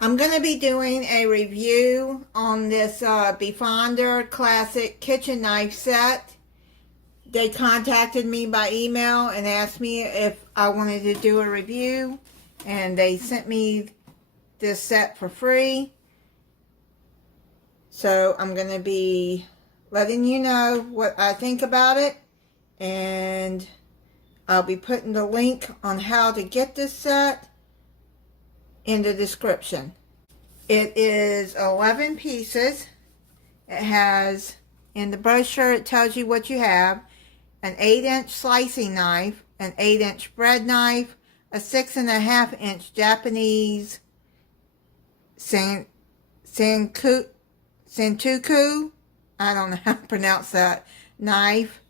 I'm going to be doing a review on this BFonder Classic Kitchen Knife Set. They contacted me by email and asked me if I wanted to do a review, and they sent me this set for free. So I'm going to be letting you know what I think about it, and I'll be putting the link on how to get this set in the description. It is 11 pieces. It has, in the brochure, it tells you what you have: an 8-inch slicing knife, an 8-inch bread knife, a 6.5-inch Japanese Sentuku, I don't know how to pronounce that, knife,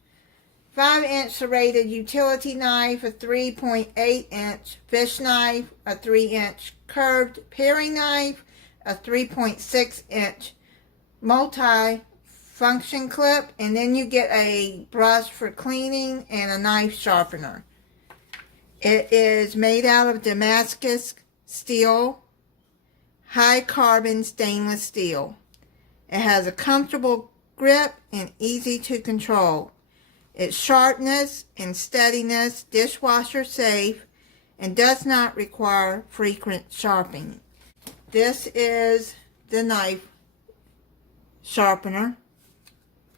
5-inch serrated utility knife, a 3.8-inch fish knife, a 3-inch curved paring knife, a 3.6-inch multi-function clip, and then you get a brush for cleaning and a knife sharpener. It is made out of Damascus steel, high carbon stainless steel. It has a comfortable grip and easy to control. Its sharpness and steadiness dishwasher safe and does not require frequent sharpening. This is the knife sharpener.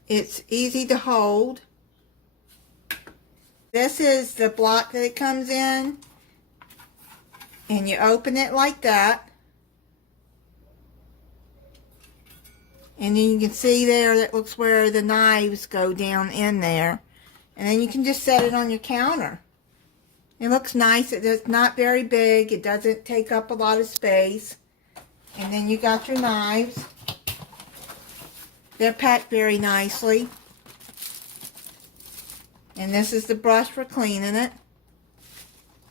It's easy to hold. This is the block that it comes in, and you open it like that, and then you can see there that looks where the knives go down in there, and then you can just set it on your counter. It looks nice. It's not very big. It doesn't take up a lot of space. And then you got your knives. They're packed very nicely. And this is the brush for cleaning it.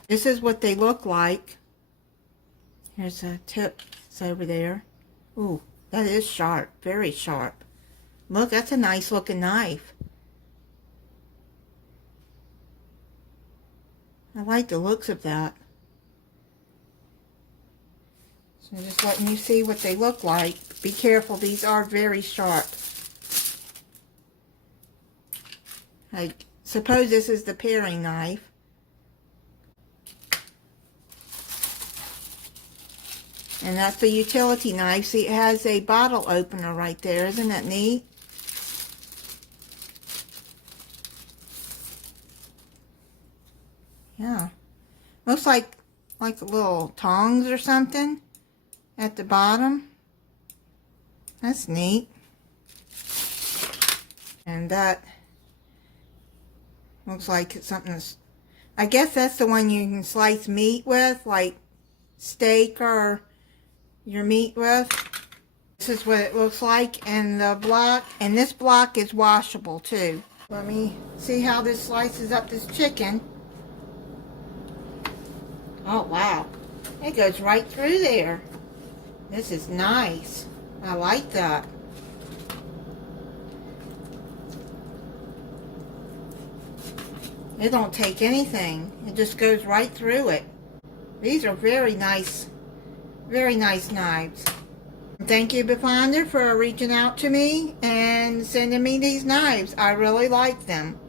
This is what they look like. Here's a tip. It's over there. Ooh, that is sharp. Very sharp. Look, that's a nice looking knife. I like the looks of that. So I'm just letting you see what they look like. Be careful, these are very sharp. I suppose this is the paring knife. And that's the utility knife. See, it has a bottle opener right there. Isn't that neat? Yeah. Looks like little tongs or something at the bottom. That's neat. And that looks like it's something that's, I guess that's the one you can slice meat with, like steak or your meat with. This is what it looks like. And the block, and this block is washable too. Let me see how this slices up this chicken. Oh wow, it goes right through there. This is nice. I like that. It don't take anything. It just goes right through it. These are very nice knives. Thank you, BFonder, for reaching out to me and sending me these knives. I really like them.